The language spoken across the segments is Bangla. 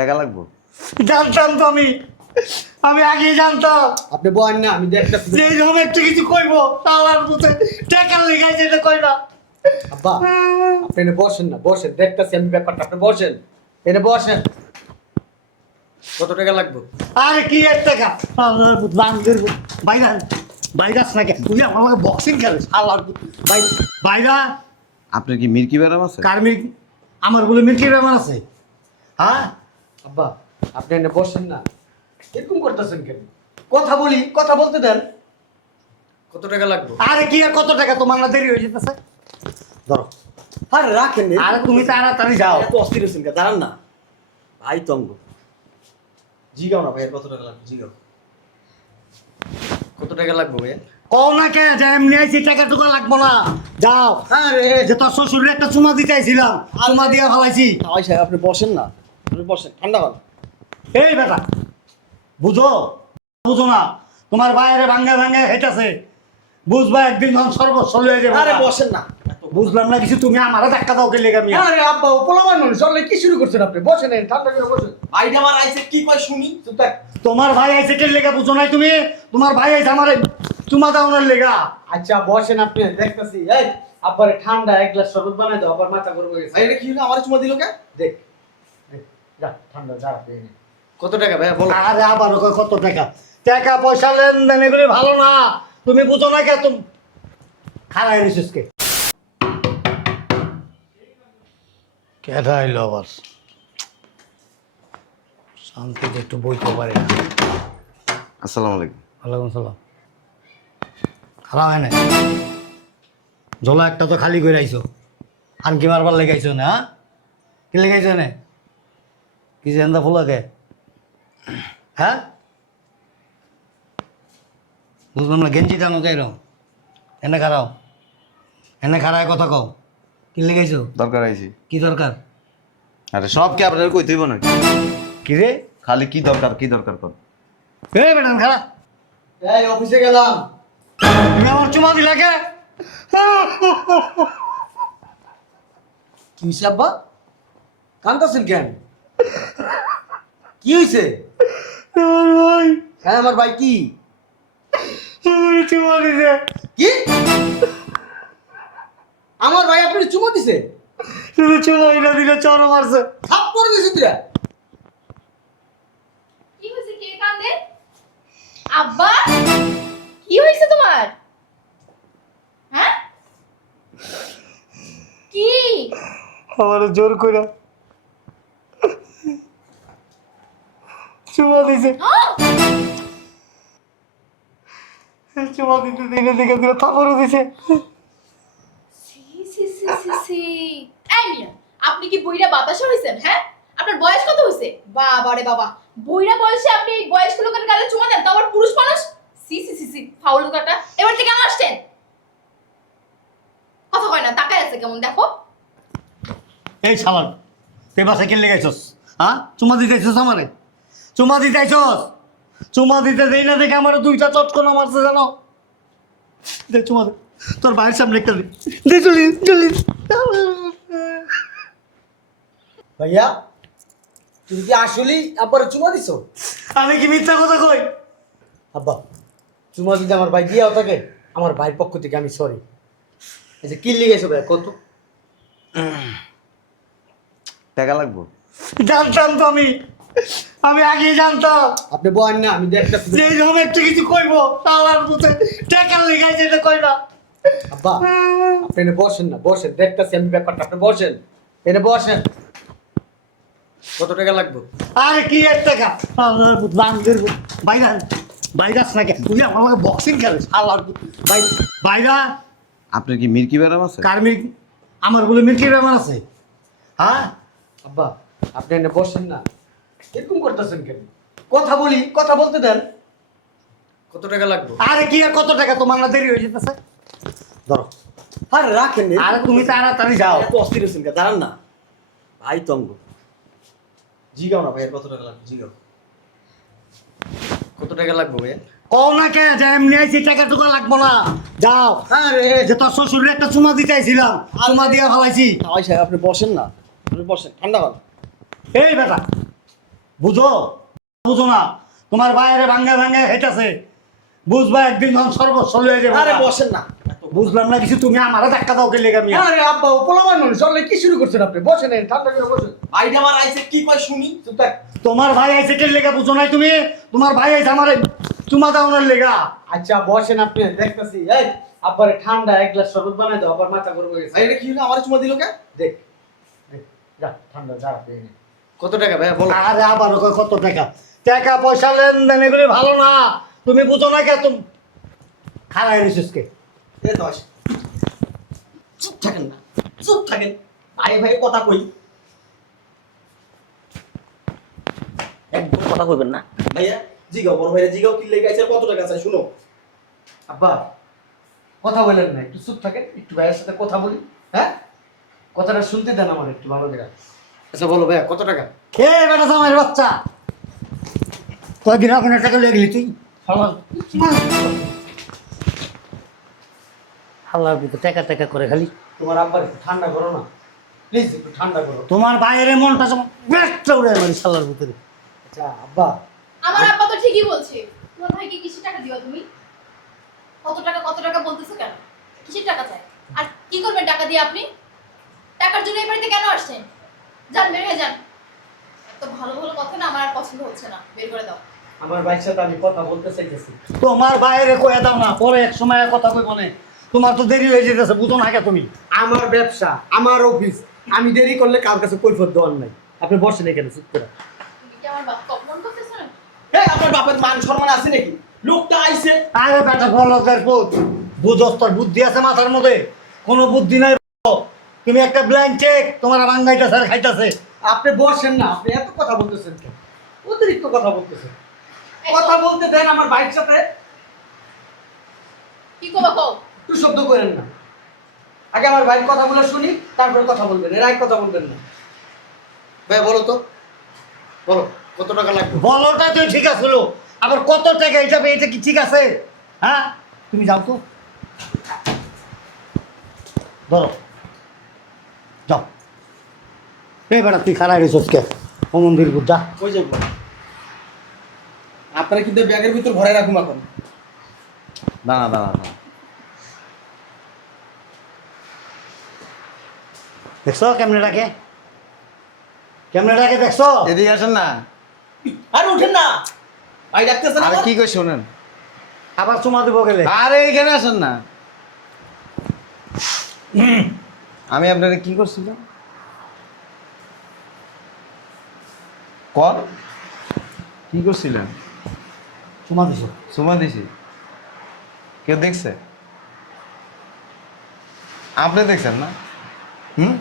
টাকা লাগবো? জানতাম তো আমি। আমি আগে জানতাম। আপনি বলেন না আমি দেখতেছি যে এরকম একটা কিছু কইব তাওয়ার মধ্যে টাকার লেগাইছে এটা কই না। আব্বা আপনি এনে বসেন না বসেন দেখতেছি আমি ব্যাপারটা আপনি বসেন। এনে বসেন। কত টাকা লাগবে? আরে কি এক টাকা? আল্লাহর পুত বান্দির বাইরা বাইরাস না কেন? তুই আমার লগে বক্সিং খেলিস আল্লাহর পুত। বাইরা বাইরা। আপনার কি মির্কি ব্যারাম আছে? কার্মিক আমার বলে মিল্কি ব্যাপার আছে। হ্যাঁ? আব্বা আপনি এনে বসেন না। এরকম করতেছেন কেন? কথা বলি কথা বলতে দেন। কত টাকা লাগবে? আরে কি আর কত টাকা? তোমার না দেরি হয়ে যেতেছে। ধরো। আরে রাখেন নি। আরে তুমি তাড়াতাড়ি যাও। এত অস্থির হয়েছেন কে দাঁড়ান না। ভাই তঙ্গ জিগাও না ভাইয়ের কত টাকা লাগবে? জিগাও। কত টাকা লাগবে ভাইয়া? কও না কে যে এমনি আইছি টাকা টুকা লাগবো না। যাও। আরে। যে তোর শ্বশুরের একটা চুমা দিতে আইছিলাম চুমা দিয়া সাহেব আপনি বসেন না। আপনি বসেন ঠান্ডা হন। এই বেটা বুঝো? বুঝো না তোমার বাইরে ভাঙ্গে ভাঙ্গে হেঁটেছে। বুঝবা একদিন যখন সর্বস্ব লয়ে যাবে আরে বসেন না। বুঝলাম না কিছু তুমি আমারে ধাক্কা দাও কেলে আমি। আরে আব্বা মানুষ চলে কি শুরু করছেন আপনি? বসেন ঠান্ডা করে বসেন। ভাইটা আমার আইসে কি কয় শুনি? তোমার ভাই আইছে কেলে লেগা বুঝো নাই তুমি? তোমার ভাই আইছে আমার চুমা দাওনের লেগা। আচ্ছা বসেন আপনি দেখতেছি। এই আব্বারে ঠান্ডা এক গ্লাস শরবত বানাই দাও আবার মাথা গরম হয়ে গেছে। এটা কি হলো? আমার চুমা দিল কে? দেখ, যা ঠান্ডা যা আপনি এনে। কত টাকা ভাইয়া বলো। আরে আবার কয় কত টাকা? টাকা পয়সা লেনদেন এগুলি ভালো না। তুমি বুঝো না কে তুমি এলো আবার শান্তিতে একটু বইতে পারে না। আসসালামু আলাইকুম। ওয়ালাইকুম সালাম খারাপ হয় না জলা একটা তো খালি করে আইছো আনকি মারবার লেগাইছো না হ্যাঁ? কি লেগাইছো না কি জেন্দা ফুলাকে? হ্যাঁ? বুঝলাম না গেঞ্জি টানো কেন এনে খারাও। এনে খারায় কথা কও। কি লেগাইছো দরকার আইছি। কি দরকার? আরে সব কি আপনার কই থইব নাকি? কি রে? খালি কি দরকার কি দরকার কর এ বেটান খারা এই অফিসে গেলাম। তুমি আমার চুমা দিলা কে? কি হয়েছে আব্বা কান্দাছেন কেন? কি হয়েছে ভাই। হ্যাঁ আমার ভাই কি? চুমা দিছে। কি? আমার ভাই আপনি চুমো দিছে? শুধু চুমা দিলে দিলে চর মারছে। থাপ্পড় দিছে তুই কি হয়েছে কে কান্দে? আব্বা? কি হয়েছে তোমার? হ্যাঁ? কি? আমার জোর করে চুমা দিছে। চুমা দিতে দিনে দিকে দিলে থাপড়ও দিছে। সি সি সি সি সি। এই মিয়া আপনি কি বইরা বাতাসা হইছেন হ্যাঁ? আপনার বয়স কত হইছে? বাবা রে বাবা। বইরা বয়সে আপনি এই বয়স্ক লোকের গালে চুমা দেন? আবার পুরুষ মানুষ? সি সি সি সি ফাউল লোকাটা। এবার থেকে কেন আসছেন। কথা কয় না তাকায় আছে কেমন দেখো। এই শালান তুই বাসায় কেন লেগেছস হ্যাঁ? চুমা দিতে আমারে? চুমা দিতে আইছস চুমা দিতে দেই না দেখে আমার দুইটা চটকন মারছে জানো? দে চুমা দে। তোর ভাইয়ের সামনে একটা দে। দে চলি চলি। ভাইয়া তুমি কি আসলেই আব্বার চুমা দিছো? আমি কি মিথ্যা কথা কই? আব্বা চুমা যদি আমার ভাই দিয়াও থাকে আমার ভাইয়ের পক্ষ থেকে আমি সরি এই যে কি লিখেছো ভাই কত? টাকা লাগবো? জানতাম তো আমি। আমি আগে জানতাম। আপনি বলেন না আমি দেখতেছি যে এরকম একটা কিছু কইব তাওয়ার মধ্যে টাকার লেগাইছে এটা কই না। আব্বা আপনি এনে বসেন না বসেন দেখতেছি আমি ব্যাপারটা আপনি বসেন। এনে বসেন। কত টাকা লাগবে? আরে কি এক টাকা? আল্লাহর পুত বান্দির বাইরা বাইরাস না কেন? তুই আমার লগে বক্সিং খেলিস আল্লাহর পুত বাইরা বাইরা আপনার কি মির্কি ব্যারাম আছে? কার্মিক আমার বলে মিল্কি ব্যাপার আছে। হ্যাঁ? আব্বা আপনি এনে বসেন না। এরকম করতেছেন কেন? কথা বলি কথা বলতে দেন। কত টাকা লাগবে? আরে কি আর কত টাকা? তোমার না দেরি হয়ে যেতেছে। ধরো। আরে রাখেন নি। আরে তুমি তাড়াতাড়ি যাও। এত অস্থির হয়েছেন কে দাঁড়ান না। ভাই তঙ্গ জিগাও না ভাইয়ের কত টাকা লাগবে? জিগাও। কত টাকা লাগবে ভাইয়া? কও না কে যে এমনি আইছি টাকা টুকা লাগবো না। যাও। আরে। যে তোর শ্বশুরের একটা চুমা দিতে আইছিলাম চুমা দিয়া ফেলাইছি। ভাই সাহেব আপনি বসেন না। আপনি বসেন ঠান্ডা হন। এই বেটা। বুঝো? বুঝো না। তোমার বাইরে ভাঙ্গা ভাঙ্গা হেঁটেছে। বুঝবা একদিন যখন সর্বস্ব লয়ে যাবে। আরে বসেন না। বুঝলাম না কিছু তুমি আমার ধাক্কা দাও কেলে আমি? আরে আব্বা ও পোলামান মানুষ চলে কি শুরু করছেন আপনি? বসেন এই, ঠান্ডা করে বসেন। ভাইটা আমার আইছে কি কয় শুনি? তোমার ভাই আইছে কেলে লেগা বুঝো নাই তুমি? তোমার ভাই আইছে আমার চুমা দাওনের লেগা। আচ্ছা বসেন আপনি দেখতেছি। এই আব্বারে ঠান্ডা এক গ্লাস শরবত বানাই দাও আবার মাথা গরম হয়ে গেছে। ভাই এটা কি হলো? আমার চুমা দিল কে? দেখ দেখ, যা ঠান্ডা যা আপনি এনে। কত টাকা ভাই বলো। আরে আবার কয় কত টাকা? টাকা পয়সা লেনদেন এগুলি ভালো না। তুমি বুঝো না কে? তুমি রিসুস এ দশ। চুপ থাকেন না চুপ থাকেন। ভাই ভাই কথা কই? একদম কথা কইবেন না। ভাইয়া জিগাও বড় ভাইরা জিগাও কি লেগে আছে কত টাকা চাই শুনো। আব্বা কথা বলেন না একটু চুপ থাকেন একটু ভাইয়ের সাথে কথা বলি হ্যাঁ? কথাটা শুনতে দেন আমার একটু ভালো করে। আচ্ছা বলো ভাইয়া কত টাকা? কে বেটা জামাইয়ের বাচ্চা। কয়দিন এখন টাকা লেগলি তুই? হাল্লার ভিতরে টাকা টাকা করে খালি। তোমার আব্বার একটু ঠান্ডা করো না। প্লিজ একটু ঠান্ডা করো। তোমার বাইরে মনটা যেমন ব্যাগটা উড়ে মারি শালার ভিতরে। আচ্ছা আব্বা। আমার আব্বা তো ঠিকই বলছে। তোমার ভাইকে কিসের টাকা দিও তুমি? কত টাকা কত টাকা বলতেছো কেন? কিসের টাকা চাই? আর কি করবেন টাকা দিয়ে আপনি? টাকার জন্য এই বাড়িতে কেন আসছেন? যান বের হয়ে যান। এত ভালো ভালো কথা না আমার আর পছন্দ হচ্ছে না। বের করে দাও। আমার ভাইয়ের সাথে আমি কথা বলতে চাইতেছি। তোমার বাইরে কয়ে দাও না পরে এক সময় কথা কই মনে তোমার তো দেরি হয়ে যেতেছে বুঝো না কে তুমি। আমার ব্যবসা আমার অফিস আমি দেরি করলে কার কাছে কৈফত দেওয়ার নাই? আপনি বসেন এখানে চুপ করে। তুমি কি আমার বাপ অপমান করতেছো না এই আপনার বাপের মান সম্মান আছে নাকি? লোকটা আইছে। আরে বেটা বলদের পুত বুদ্ধি আছে মাথার মধ্যে। কোনো বুদ্ধি নাই তুমি একটা ব্ল্যাঙ্ক চেক তোমার বাঙ্গাইতেছে আর খাইতেছে। আপনি বসেন না আপনি এত কথা বলতেছেন কেন? অতিরিক্ত কথা বলতেছেন। কথা বলতে দেন আমার ভাইয়ের সাথে। কি করব কও? একটু শব্দ করেন না। আগে আমার ভাইয়ের কথাগুলো শুনি তারপর কথা বলবেন। এর আগে কথা বলবেন না। ভাই বলো তো। বলো কত টাকা লাগবে? বলোটা তুই ঠিক আছিল আবার কত টাকা এটা এটা কি ঠিক আছে? হ্যাঁ? তুমি যাও তো। ধরো যাও। এই বেটা তুই খারাই রেছিস কে ও মন্দির বুদ্ধা কই যাব? আপনারা কিন্তু ব্যাগের ভিতর ভরে রাখুন এখন। দাঁড়া দাঁড়া দাঁড়া দেখছ কেমনে ডাকে কেমনে ডাকে দেখছ? এদিকে আসেন না। আরে উঠেন না। ভাই ডাকতেছেন আরে? কি কই শোনেন? আবার চুমা দিব গেলে। আরে এখানে আসেন না। আমি আপনাকে কি করছিলাম? কর কি করছিলেন? চুমা দিছো। সুমা দিছি। কেউ দেখছে? আপনি দেখছেন না? হুম?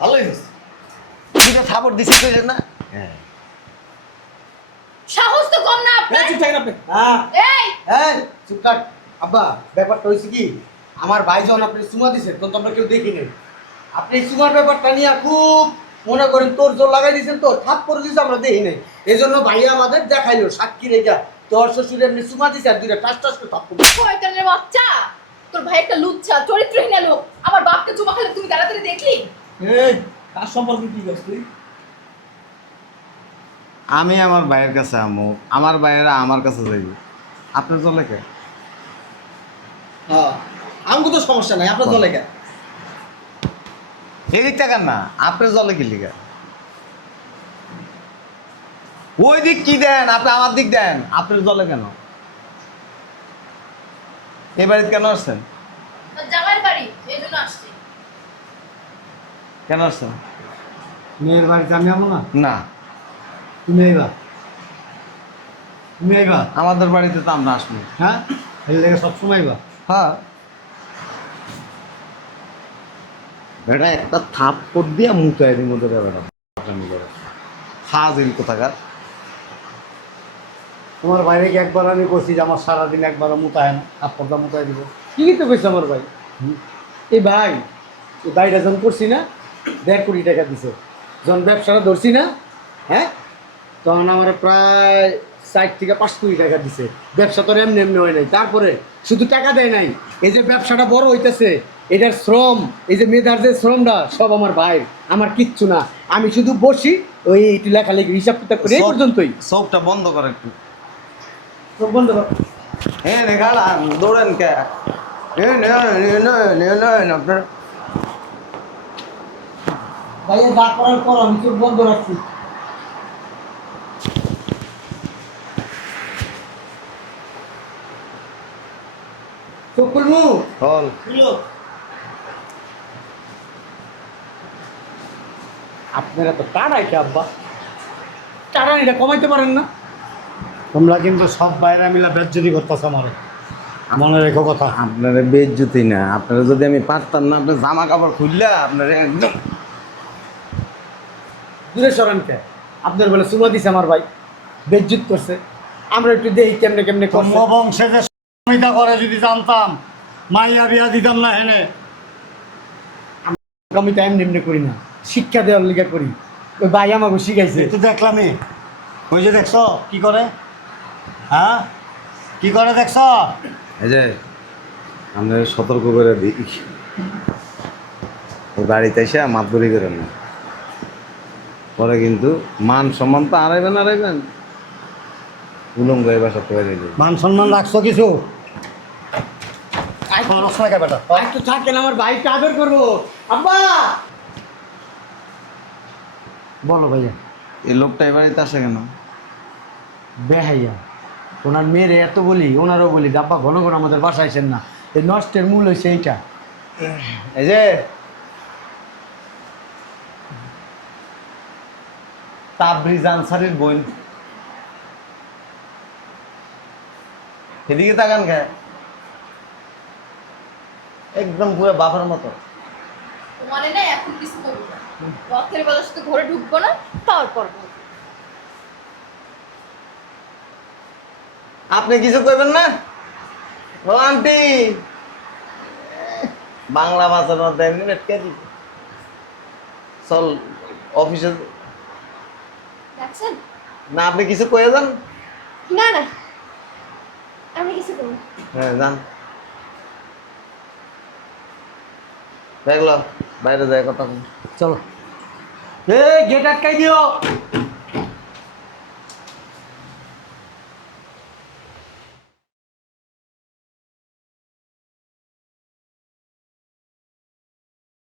ভালোই হয়েছে দিছি না? হ্যাঁ। সাহস তো কম না আপনার। চুপ থাকেন আপনি। হ্যাঁ। এই! এই চুপ থাক। আব্বা ব্যাপারটা হয়েছে কি আমার ভাই যখন আপনি সুমা দিছেন তখন তো আমরা কেউ দেখি নাই। আপনি সুমার ব্যাপারটা নিয়ে খুব মনে করেন তোর জোর লাগাই দিয়েছেন তো থাপ করে দিয়েছে আমরা দেখি নাই। এই জন্য ভাইয়া আমাদের দেখাইলো সাক্ষী রেখা তোর শ্বশুরে এমনি সুমা দিছে আর দুইটা টাস টাস করে থাপ শয়তানের বাচ্চা তোর ভাই একটা লুচ্ছা চরিত্রহীন লোক আমার বাপকে চুমা খেলে তুমি তাড়াতাড়ি দেখলি? এই কার সম্পর্কে কি করছিস তুই? আমি আমার ভাইয়ের কাছে আমু আমার ভাইয়েরা আমার কাছে যাইব। আপনার চলে কে? হ্যাঁ। আমাকে তো সমস্যা নাই আপনার দলে কেন এদিক টাকার না? আপনার জলে কি লিগা? ওই দিক কি দেন? আপনি আমার দিক দেন। আপনার জলে কেন? এই বাড়িতে কেন আসছেন? কেন আসছেন? মেয়ের বাড়িতে আমি আমো না? না। তুমি আইবা তুমি আইবা আমাদের বাড়িতে তো আমরা আসব। হ্যাঁ? এই লেগে সবসময় আইবা হ্যাঁ। বেটা একটা থাপ কর দিয়া মুতাই দিন মধ্যে বেটা ফাজিল কোথাকার? তোমার বাইরে কি একবার আমি কইছি যে আমার সারাদিন একবার মুতায় না? আপরদা মুতায় দিব। ঠিকই তো কইছে আমার ভাই? এই ভাই এই ভাইটা যখন করছি না দেড় কোটি টাকা দিছে। যখন ব্যবসাটা ধরছি না হ্যাঁ? তখন আমার প্রায় সাইড থেকে পাঁচ কোটি টাকা দিছে। ব্যবসা তো এমনি এমনি হয় নাই। তারপরে শুধু টাকা দেয় নাই এই যে ব্যবসাটা বড় হইতেছে এটার শ্রম এই যে মেধার যে শ্রমটা সব আমার ভাই আমার কিচ্ছু না। আমি শুধু বসি ওই একটু লেখালেখি হিসাব কিতাব করে এই পর্যন্তই। চোখটা বন্ধ করে একটু। সব বন্ধ কর। হ্যাঁ দৌড়েন কে? ভাইয়া যা করার পর আমি চোখ বন্ধ রাখছি। খুলবো হল। আপনারা তো টানাই আব্বা। টানানিটা কমাইতে পারেন না। তোমরা কিন্তু সব বাইরে মিলে বেজ্জতি করতেছ আমার। মনে রেখো কথা। আপনারা বেজ্জুতি না। আপনারা যদি আমি পারতাম না আপনার জামা কাপড় খুললে আপনারা একদম দূরে সরান কে? আপনার বলে সুমা দিছে আমার ভাই। বেজ্জুত করছে। আমরা একটু দেখি কেমনে কেমনে তোমরা বংশে যে সমিতা করে যদি জানতাম মাইয়া বিয়া দিতাম না হেনে। আমি টাইম এমনি করি না শিক্ষা দেওয়ার লিগা করি। ওই ভাই আমাকে শিখাইছে। তো দেখলামই। ওই যে দেখছ কি করে? হ্যাঁ? কি করে দেখছ? এই যে আমরা সতর্ক করে দিই। ওই বাড়িতে এসে মাতবরি করেন না। পরে কিন্তু মান সম্মান তো আড়াইবেন আড়াইবেন উলঙ্গ এই বাসা তৈরি মান সম্মান রাখছো কিছু? খরচ না বেটা একটু থাকেন আমার ভাইকে আদর করব। আব্বা! বলো ভাইয়া। এই লোকটা বাড়িতে আসে কেন? বেহাইয়া ওনার মেয়েরে এত বলি ওনারও বলি ডাব্বা ঘন ঘন আমাদের বাসায় আসেন না। এই নষ্টের মূল হয়েছে এইটা। এই যে তাবরিজ আনসারির বোন। এদিকে তাকান কে? একদম পুরো বাবার মতো। মানে না এখন কিছু করব না। রথের বেলার সাথে ঘরে ঢুকবো না তারপর আপনি কিছু কইবেন না? ও আন্টি! বাংলা ভাষার মধ্যে এমনি বেটকে দিবে। চল অফিসে না আপনি কিছু কয়ে যান। না না। আমি কিছু করব। হ্যাঁ যান। দেখল বাইরে যায় কথা বল। চলো এ গেট আটকাই দিও